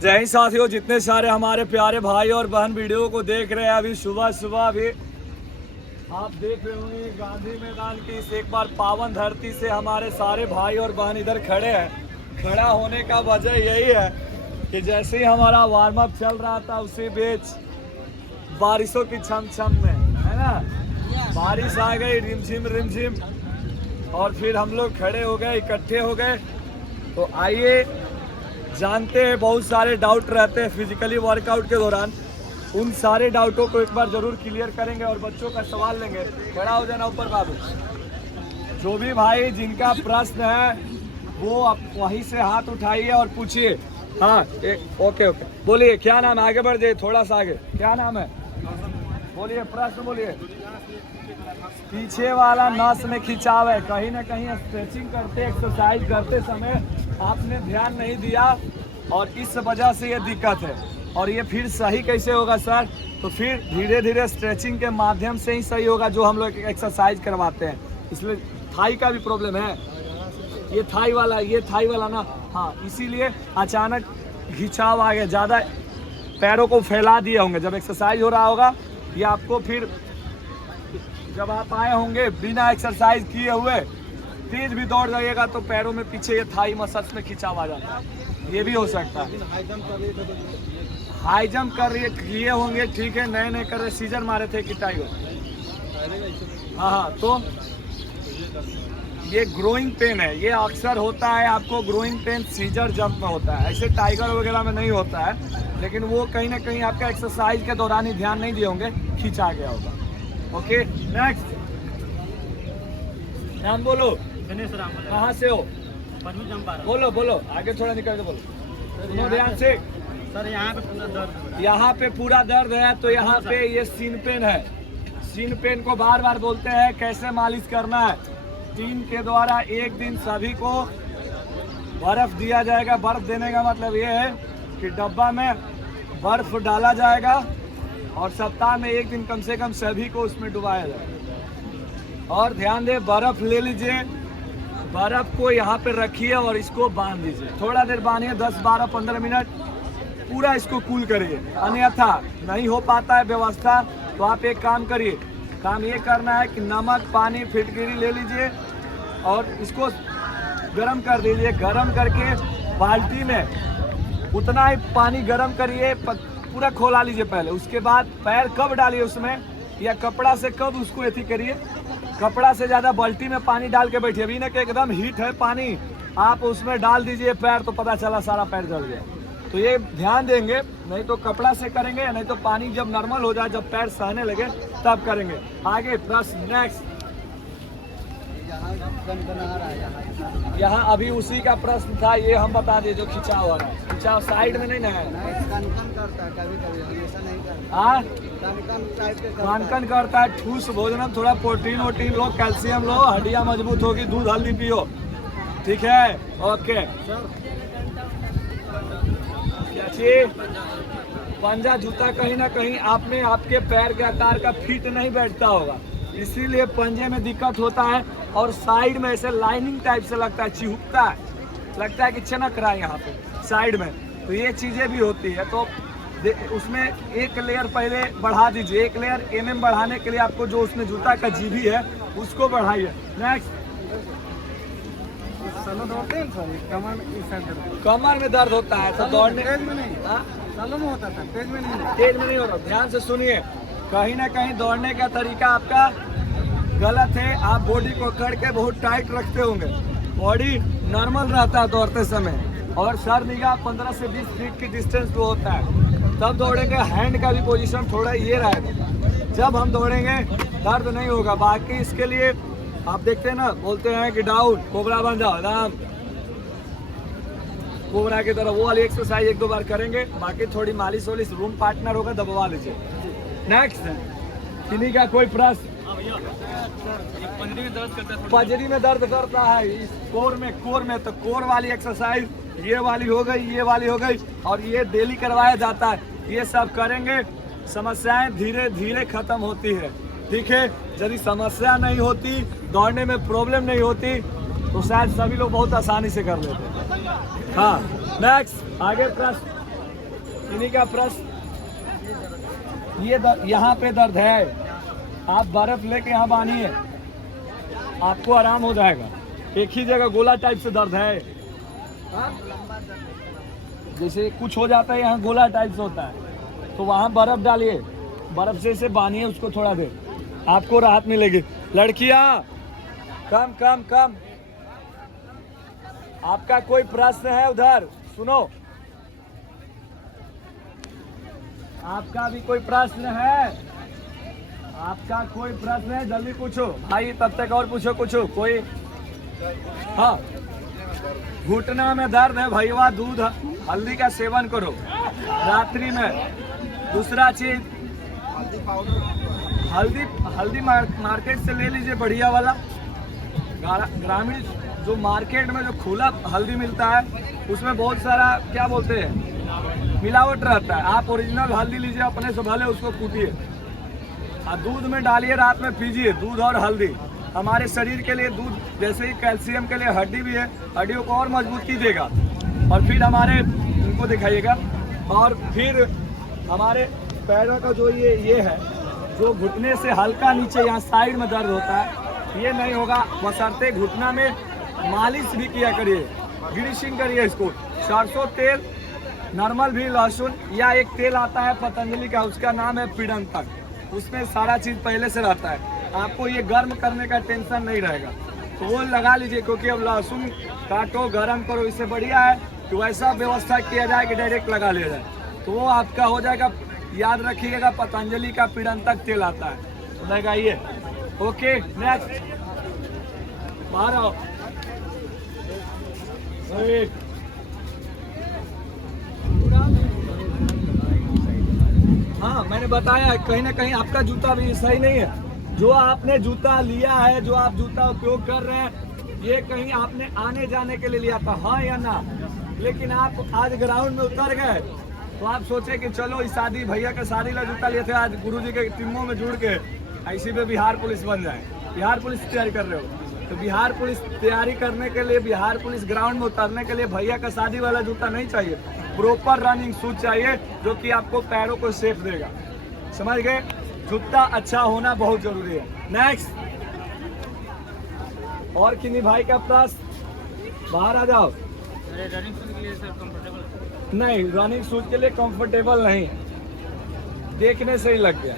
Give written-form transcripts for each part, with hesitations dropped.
जय हिंद साथियों, जितने सारे हमारे प्यारे भाई और बहन वीडियो को देख रहे हैं, अभी सुबह सुबह भी आप देख रहे होंगे गांधी मैदान की इस एक बार पावन धरती से हमारे सारे भाई और बहन इधर खड़े हैं। खड़ा होने का वजह यही है कि जैसे ही हमारा वार्म अप चल रहा था उसी बीच बारिशों की छम में, है ना, बारिश आ गई रिमझिम और फिर हम लोग खड़े हो गए, इकट्ठे हो गए। तो आइए जानते हैं, बहुत सारे डाउट रहते हैं फिजिकली वर्कआउट के दौरान, उन सारे डाउटों को एक बार जरूर क्लियर करेंगे और बच्चों का सवाल लेंगे। खड़ा हो जाना ऊपर बाबू। जो भी भाई जिनका प्रश्न है वो आप वहीं से हाथ उठाइए और पूछिए। हाँ, ओके बोलिए, क्या नाम है? आगे बढ़ जाइए, थोड़ा सा आगे। क्या नाम है? बोलिए, प्रश्न बोलिए। पीछे वाला नस में खिंचाव है। कहीं ना कहीं स्ट्रेचिंग करते, एक्सरसाइज करते समय आपने ध्यान नहीं दिया और इस वजह से ये दिक्कत है। और ये फिर सही कैसे होगा सर? तो फिर धीरे धीरे स्ट्रेचिंग के माध्यम से ही सही होगा, जो हम लोग एक्सरसाइज करवाते हैं। इसलिए थाई का भी प्रॉब्लम है, ये थाई वाला ना, हाँ, इसीलिए अचानक खिंचाव आ गया, ज़्यादा पैरों को फैला दिए होंगे जब एक्सरसाइज हो रहा होगा। ये आपको फिर जब आप आए होंगे बिना एक्सरसाइज किए हुए तेज भी दौड़ जाइएगा तो पैरों में पीछे ये थाई मसल्स में खिंचाव आ जाता है। ये भी हो सकता है। हाई जंप कर रही किए होंगे, ठीक है, नए कर रहे, सीजर मारे थे कि टाइगर? हाँ, तो ये ग्रोइंग पेन है, ये अक्सर होता है आपको। ग्रोइंग पेन सीजर जंप में होता है, ऐसे टाइगर वगैरह में नहीं होता है, लेकिन वो कहीं ना कहीं आपका एक्सरसाइज के दौरान ही ध्यान नहीं दिए होंगे, खींचा गया होगा। ओके, नेक्स्ट नाम बोलो। कहाँ से हो? बोलो, आगे थोड़ा निकल के बोलो, ध्यान से। सर यहाँ पे पूरा दर्द, यहाँ पे पूरा दर्द है, तो यहाँ पे ये सीन पेन है। सीन पेन को बार बार बोलते हैं, कैसे मालिश करना है? टीम के द्वारा एक दिन सभी को बर्फ दिया जाएगा। बर्फ देने का मतलब ये है कि डब्बा में बर्फ डाला जाएगा और सप्ताह में एक दिन कम से कम सभी को उसमें डुबाया जाएगा। और ध्यान दे, बर्फ ले लीजिए, बर्फ को यहाँ पे रखिए और इसको बांध दीजिए। थोड़ा देर बांधिए, 10, 12, 15 मिनट पूरा इसको कूल करिए। अन्यथा नहीं हो पाता है व्यवस्था तो आप एक काम करिए, काम ये करना है कि नमक, पानी, फिटकिरी ले लीजिए और इसको गर्म कर दीजिए। गर्म करके बाल्टी में उतना ही पानी गर्म करिए, पूरा खोला लीजिए पहले। उसके बाद पैर कब डालिए उसमें, या कपड़ा से कब उसको एथी करिए। कपड़ा से ज़्यादा बाल्टी में पानी डाल के बैठिए। अभी ना कि एकदम हीट है पानी, आप उसमें डाल दीजिए पैर तो पता चला सारा पैर जल गया। तो ये ध्यान देंगे, नहीं तो कपड़ा से करेंगे, नहीं तो पानी जब नॉर्मल हो जाए, जब पैर सहने लगे तब करेंगे। आगे प्रश्न नेक्स्ट। यहाँ अभी उसी का प्रश्न था, ये हम बता दें जो खिंचाव हो रहा है। खिंचाव साइड में नहीं ना है, कन करता है। ठूस भोजन, थोड़ा प्रोटीन वोटीन लो, कैल्शियम लो, हड्डियाँ मजबूत होगी, दूध हल्दी पियो, ठीक है? ओके। पंजा जूता कहीं ना कहीं आपने आपके पैर के आकार का फिट नहीं बैठता होगा, इसीलिए पंजे में दिक्कत होता है। और साइड में ऐसे लाइनिंग टाइप से लगता है, चिहुकता है, लगता है कि चनक रहा है यहाँ पे साइड में। तो ये चीज़ें भी होती है, तो उसमें एक लेयर पहले बढ़ा दीजिए। एक लेयर बढ़ाने के लिए आपको जो उसमें जूता का जीभी है उसको बढ़ाइए। नेक्स्ट, कमर में दर्द होता है तो दौड़ने में नहीं होता था, तेज में नहीं होता। ध्यान से सुनिए, कहीं ना कहीं दौड़ने का तरीका आपका गलत है। आप बॉडी को कड़ के बहुत टाइट रखते होंगे, बॉडी नॉर्मल रहता है दौड़ते समय, और सर निगाह 15 से 20 फीट की डिस्टेंस पे होता है। तब दौड़ेंगे, हैंड का भी पोजीशन थोड़ा ये रहेगा। जब हम दौड़ेंगे दर्द नहीं होगा। बाकी इसके लिए आप देखते हैं ना, बोलते हैं कि डाउन, कोबरा बन जाओ, आराम कोबरा की तरह, वो वाली एक्सरसाइज 1-2 बार करेंगे। बाकी थोड़ी मालिश वालिश, रूम पार्टनर होगा, दबवा लीजिए। नेक्स्ट, किन्हीं का कोई प्रश्न? पजरी में दर्द करता है, इस कोर में तो कोर वाली एक्सरसाइज ये वाली हो गई और ये डेली करवाया जाता है। ये सब करेंगे, समस्याएं धीरे धीरे खत्म होती है, ठीक है? यदि समस्या नहीं होती, दौड़ने में प्रॉब्लम नहीं होती, तो शायद सभी लोग बहुत आसानी से कर लेते। हाँ, नेक्स्ट, आगे प्रश्न। इन्हीं का प्रश्न, ये यहाँ पे दर्द है, आप बर्फ लेके यहाँ बांधिए, आपको आराम हो जाएगा। एक ही जगह गोला टाइप से दर्द है, हाँ? जैसे कुछ हो जाता है यहाँ गोला टाइप से होता है, तो वहाँ बर्फ डालिए, बर्फ से इसे बांधिए उसको थोड़ा देर, आपको राहत मिलेगी। लड़कियाँ कम कम कम, आपका कोई प्रश्न है उधर? सुनो, आपका भी कोई प्रश्न है? आपका कोई प्रश्न है? जल्दी पूछो भाई, तब तक और पूछो कुछ कोई। हाँ, घुटना में दर्द है भैया, दूध हल्दी का सेवन करो रात्रि में। दूसरा चीज, हल्दी मार्केट से ले लीजिए बढ़िया वाला। ग्रामीण जो मार्केट में जो खुला हल्दी मिलता है उसमें बहुत सारा क्या बोलते हैं मिलावट रहता है। आप ओरिजिनल हल्दी लीजिए, अपने से भले उसको कूटिए और दूध में डालिए, रात में पीजिए। दूध और हल्दी हमारे शरीर के लिए, दूध जैसे ही कैल्शियम के लिए हड्डी भी है, हड्डियों को और मजबूती देगा। और फिर हमारे इनको दिखाइएगा, और फिर हमारे पैरों का जो ये है, जो घुटने से हल्का नीचे यहाँ साइड में दर्द होता है, ये नहीं होगा। बशर्ते घुटना में मालिश भी किया करिए, ग्रीसिंग करिए इसको। सरसों तेल, नॉर्मल भी लहसुन, या एक तेल आता है पतंजलि का, उसका नाम है पीड़ंतक, उसमें सारा चीज़ पहले से रहता है। आपको ये गर्म करने का टेंशन नहीं रहेगा, तो वो लगा लीजिए। क्योंकि अब लहसुन काटो, गर्म करो, इससे बढ़िया है कि वैसा व्यवस्था किया जाए कि डायरेक्ट लगा लिया जाए, तो वो आपका हो जाएगा। याद रखिएगा, पतंजलि का पीड़ंतक तेल आता है, तो लगाइए। ओके, नेक्स्ट, बाहर आओ। हाँ, मैंने बताया कहीं ना कहीं आपका जूता भी सही नहीं है। जो आपने जूता लिया है, जो आप जूता उपयोग कर रहे हैं, ये कहीं आपने आने जाने के लिए लिया था, हाँ या ना? लेकिन आप आज ग्राउंड में उतर गए, तो आप सोचे कि चलो इस शादी, भैया का शादी ला जूता लिए थे, आज गुरुजी के टीमों में जुड़ के ऐसी पे बिहार पुलिस बन जाए। बिहार पुलिस की तैयारी कर रहे हो, तो बिहार पुलिस तैयारी करने के लिए, बिहार पुलिस ग्राउंड में उतरने के लिए भैया का शादी वाला जूता नहीं चाहिए, प्रॉपर रनिंग शूज चाहिए, जो कि आपको पैरों को सेफ देगा। समझ गए? जूता अच्छा होना बहुत जरूरी है। नेक्स्ट, और किन्हीं भाई का प्रश्न? बाहर आ जाओ। रनिंग शूज के लिए सर कंफर्टेबल नहीं, रनिंग शूज के लिए कंफर्टेबल नहीं, देखने से ही लग गया।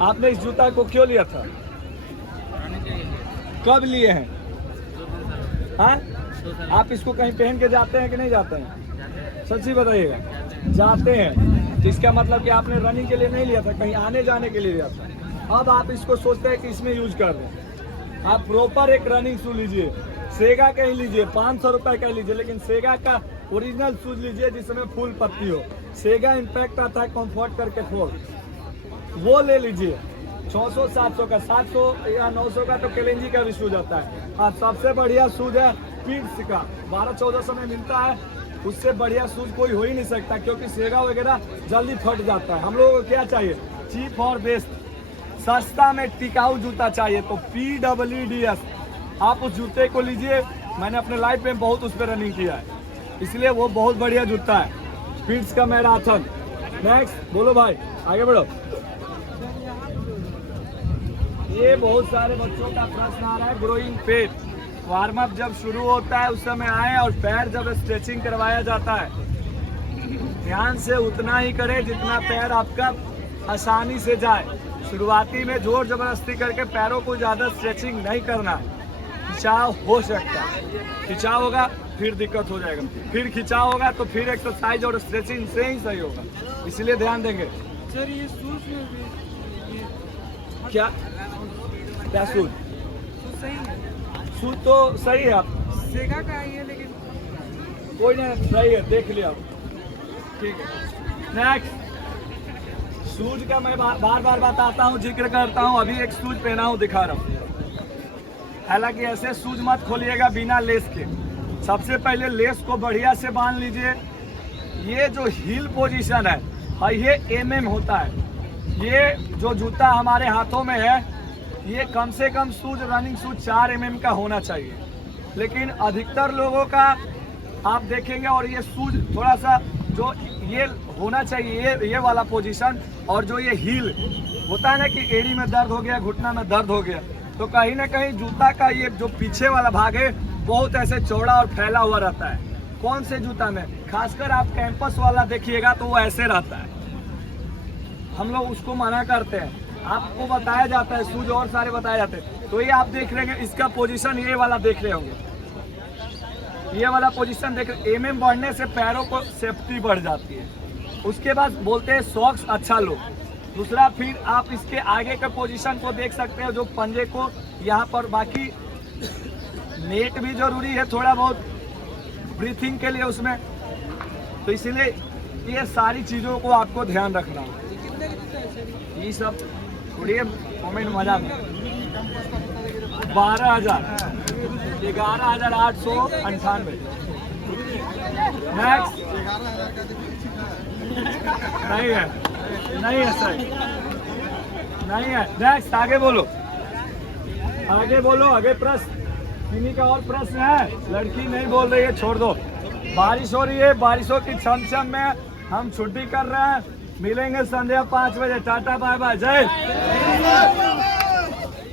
आपने इस जूता को क्यों लिया था? कब लिए हैं? हाँ, आप इसको कहीं पहन के जाते हैं कि नहीं जाते हैं? सच्ची बताइएगा, जाते हैं। तो इसका मतलब कि आपने रनिंग के लिए नहीं लिया था, कहीं आने जाने के लिए लिया था। अब आप इसको सोचते हैं कि इसमें यूज कर रहे हैं। आप प्रॉपर एक रनिंग शूज लीजिए, सेगा का ही लीजिए, 500 रुपए का लीजिए, लेकिन सेगा का ओरिजिनल शूज लीजिए जिसमें फुल पत्ती हो। सेगा इम्पैक्ट आता है कंफर्ट करके 4, वो ले लीजिए। 600 700 का, 700 या 900 का तो केलेंजी का भी शूज आता है। हाँ, सबसे बढ़िया शूज है पीट्स का, 1200-1400 में मिलता है। उससे बढ़िया शूज कोई हो ही नहीं सकता, क्योंकि सेगा वगैरह जल्दी फट जाता है। हम लोगों को क्या चाहिए? चीप और बेस्ट, सस्ता में टिकाऊ जूता चाहिए, तो PWDS आप उस जूते को लीजिए। मैंने अपने लाइफ में बहुत उस पर रनिंग किया है, इसलिए वो बहुत बढ़िया जूता है, पीट्स का मैराथन। नेक्स्ट, बोलो भाई, आगे बढ़ो। ये बहुत सारे बच्चों का प्रश्न आ रहा है, ग्रोइंग पेट। वार्म अप जब शुरू होता है उस समय आए, और पैर जब स्ट्रेचिंग करवाया जाता है, ध्यान से उतना ही करें जितना पैर आपका आसानी से जाए। शुरुआती में जोर जबरदस्ती करके पैरों को ज़्यादा स्ट्रेचिंग नहीं करना है। खिंचाव हो सकता है, खिंचाव होगा फिर दिक्कत हो जाएगा, फिर खिंचाव होगा तो फिर एक्सरसाइज और स्ट्रेचिंग से ही सही होगा, इसलिए ध्यान देंगे। सर ये शूज में भी क्या क्या सूज? सही है, सूज तो सही है, आप सेगा का ही है, लेकिन कोई नहीं, सही है, देख लिया, ठीक है। नेक्स्ट, शूज का मैं बार बार बताता हूँ, जिक्र करता हूँ। अभी एक शूज पहना हूँ, दिखा रहा हूँ। हालांकि ऐसे शूज मत खोलिएगा बिना लेस के। सबसे पहले लेस को बढ़िया से बांध लीजिए। ये जो हील पोजीशन है, ये MM होता है। ये जो जूता हमारे हाथों में है, ये कम से कम शूज, रनिंग शूज 4 MM का होना चाहिए, लेकिन अधिकतर लोगों का आप देखेंगे, और ये शूज थोड़ा सा जो ये होना चाहिए ये वाला पोजीशन, और जो ये हील होता है ना कि एड़ी में दर्द हो गया, घुटना में दर्द हो गया, तो कहीं ना कहीं जूता का ये जो पीछे वाला भाग है बहुत ऐसे चौड़ा और फैला हुआ रहता है। कौन से जूता में, खासकर आप कैंपस वाला देखिएगा तो वो ऐसे रहता है, हम लोग उसको मना करते हैं। आपको बताया जाता है, शूज और सारे बताए जाते हैं। तो ये आप देख रहे हैं, इसका पोजीशन ये वाला देख रहे होंगे, ये वाला पोजीशन देख रहे। एमएम बढ़ने से पैरों को सेफ्टी बढ़ जाती है। उसके बाद बोलते हैं सॉक्स अच्छा लो। दूसरा फिर आप इसके आगे के पोजीशन को देख सकते हो, जो पंजे को यहाँ पर, बाकी नेट भी जरूरी है थोड़ा बहुत ब्रीथिंग के लिए उसमें, तो इसलिए ये सारी चीज़ों को आपको ध्यान रखना है। ये कितने का जूता है सर? ये सब थोड़ी कमेंट मजा में 12,000, 11,898। नेक्स्ट नहीं है, नहीं है सर, नहीं है। नेक्स्ट आगे बोलो, आगे बोलो, आगे प्रश्न, किन्हीं का और प्रश्न है? लड़की नहीं बोल रही है, छोड़ दो। बारिश हो रही है, बारिशों की छमछम में हम छुट्टी कर रहे हैं। मिलेंगे संध्या 5 बजे। टाटा बाय बाय, जय